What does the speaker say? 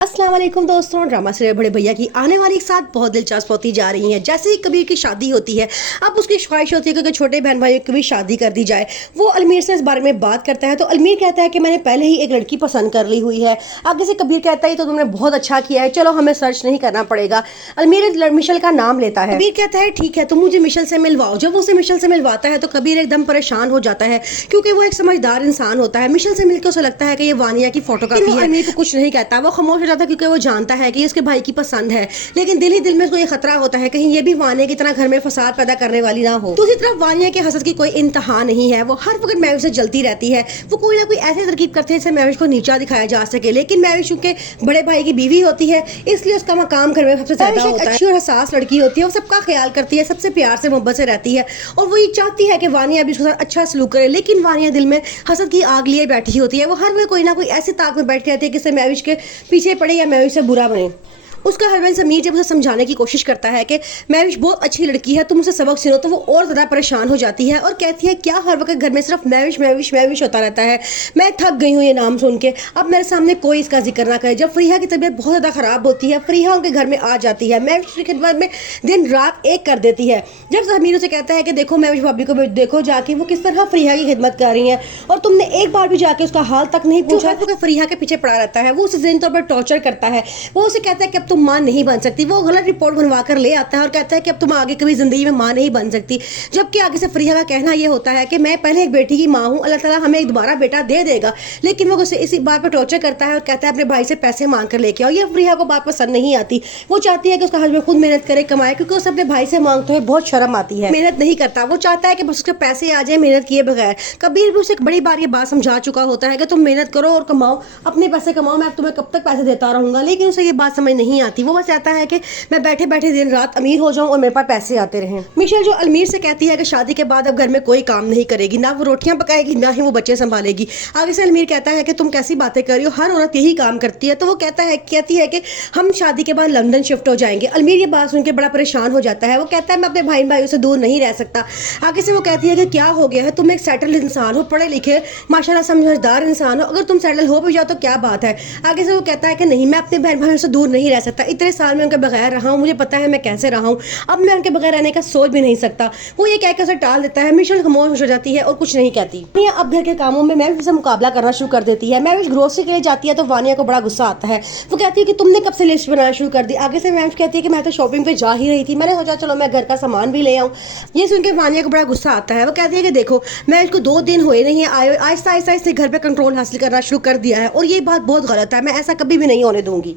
अस्सलाम वालेकुम दोस्तों, ड्रामा सीरियल बड़े भैया की आने वाली एक साथ बहुत दिलचस्प होती जा रही है। जैसे ही कबीर की शादी होती है, अब उसकी ख्वाहिश होती है कि छोटे बहन भाइयों की भी शादी कर दी जाए। वो अलमीर से इस बारे में बात करता है तो अलमीर कहता है कि मैंने पहले ही एक लड़की पसंद कर ली हुई है। आगे से कबीर कहता है तो तुमने बहुत अच्छा किया है, चलो हमें सर्च नहीं करना पड़ेगा। अलमीर मिशेल का नाम लेता है। कबीर कहता है ठीक है, तुम मुझे मिशेल से मिलवाओ। जब वो उसे मिशेल से मिलवाता है तो कबीर एकदम परेशान हो जाता है क्योंकि वो एक समझदार इंसान होता है। मिशेल से मिलकर उसे लगता है कि ये वानिया की फोटोकॉपी है। अलमीर को कुछ नहीं कहता, वो खामोश हो जाता है क्योंकि वो जानता है कि उसके भाई की पसंद है, लेकिन दिल ही दिल में उसको ये खतरा होता है कहीं ये भी वानिया की तरह घर में फसाद पैदा करने वाली ना हो। दूसरी तरफ वानिया के हसद की कोई इंतहा नहीं है, वो हर वक्त महविश से जलती रहती है। वो कोई ना कोई ऐसी तरकीब करते हैं जिससे महविश को नीचा दिखाया जा सके, लेकिन महविश चूंकि बड़े भाई की बीवी होती है इसलिए उसका मकाम घर में सबसे ज्यादा होता है। अच्छी और हसास लड़की होती है, वो सबका ख्याल करती है, सबसे प्यार से मोहब्बत से रहती है और वो ये चाहती है कि वानिया भी उसके साथ अच्छा सलूक करे, लेकिन वानिया दिल में हसद की आग लिए बैठी होती है। वो हर वक्त कोई ना कोई ऐसी ताक में बैठी रहती है कि इससे महविश के पीछे पड़े या महविश से बुरा बने। उसका हस्बैंड समीर जब उसे समझाने की कोशिश करता है कि महविश बहुत अच्छी लड़की है, तुम उसे सबक सिखाओ, तो वो और ज़्यादा परेशान हो जाती है और कहती है क्या हर वक्त घर में सिर्फ महविश महविश महविश होता रहता है, मैं थक गई हूँ ये नाम सुन के, अब मेरे सामने कोई इसका जिक्र ना करे। जब फरीहा की तबीयत बहुत ज़्यादा ख़राब होती है, फरीहा उनके घर में आ जाती है, महविश की खिदमत में दिन रात एक कर देती है। जब समीर उसे कहता है कि देखो महविश भाभी को देखो जाके वो किस तरह फरीहा की खिदमत कर रही है और तुमने एक बार भी जाके उसका हाल तक नहीं पूछा, तो फरीहा के पीछे पड़ा रहता है। वो उसे ज़हनी तौर पर टॉर्चर करता है, वो उसे कहता है कि अब तुम मां नहीं बन सकती। वो गलत रिपोर्ट बनवा कर ले आता है और कहता है कि अब तुम आगे कभी जिंदगी में मां नहीं बन सकती, जबकि आगे से फरीहा का कहना यह होता है कि मैं पहले एक बेटी की मां हूं, अल्लाह ताला हमें एक दोबारा बेटा दे देगा। लेकिन वो उसे इसी बात पर टॉर्चर करता है और कहता है अपने भाई से पैसे मांग कर लेके आओ। ये फरीहा को बात पसंद नहीं आती, वो चाहती है कि उसका हस्बैंड खुद मेहनत करे, कमाए, क्योंकि उसे अपने भाई से मांगते हुए बहुत शर्म आती है। मेहनत नहीं करता, वो चाहता है कि बस उसके पैसे आ जाए मेहनत किए बगैर। कबीर भी उसे एक बड़ी बार ये बात समझा चुका होता है कि तुम मेहनत करो और कमाओ, अपने पैसे कमाओ, मैं तुम्हें कब तक पैसे देता रहूंगा, लेकिन उसे ये बात समझ नहीं आती। वो बस चाहता है कि मैं बैठे बैठे दिन रात अमीर हो जाऊं और मेरे पास पैसे आते रहें। मिशेल जो अलमीर से कहती है कि शादी के बाद अब घर में कोई काम नहीं करेगी, ना वो रोटियां पकाएगी ना ही वो बच्चे संभालेगी। आगे से अलमीर कहता है कि तुम कैसी बातें कर रही हो, हर औरत यही काम करती है। तो वो कहती है कि हम शादी के बाद लंदन शिफ्ट हो जाएंगे। अलमीर ये बात सुन के बड़ा परेशान हो जाता है, वो कहता है मैं अपने भाइयों से दूर नहीं रह सकता। आगे से वो कहती है कि क्या हो गया है, तुम एक सेटल इंसान हो, पढ़े लिखे माशाल्लाह समझदार इंसान हो, अगर तुम सेटल हो भी जाओ तो क्या बात है। आगे से वो कहता है कि नहीं, मैं अपने बहन भाइयों से दूर नहीं रह सकता, इतने साल में उनके बगैर रहा हूँ, मुझे पता है मैं कैसे रहा हूँ, अब मैं उनके बगैर रहने का सोच भी नहीं सकता। वो ये कहकर उसे टाल देता है। मिशेल खामोश हो जाती है और कुछ नहीं कहती। अब घर के कामों में महविश से मुकाबला करना शुरू कर देती है। महविश ग्रोसरी के लिए जाती है तो वानिया को बड़ा गुस्सा आता है। वो कहती है कि तुमने कब से लिस्ट बनाना शुरू कर दी। आगे से महविश कहती है कि मैं तो शॉपिंग पे जा ही रही थी, मैंने सोचा चलो मैं घर का सामान भी ले आऊँ। ये सुन के वानिया को बड़ा गुस्सा आता है। वो कहती है कि देखो मैं इसको 2 दिन हुए नहीं आए, आहिस्ता आहिस्ता इसने घर पे कंट्रोल हासिल करना शुरू कर दिया है और ये बात बहुत गलत है, मैं ऐसा कभी भी नहीं होने दूंगी।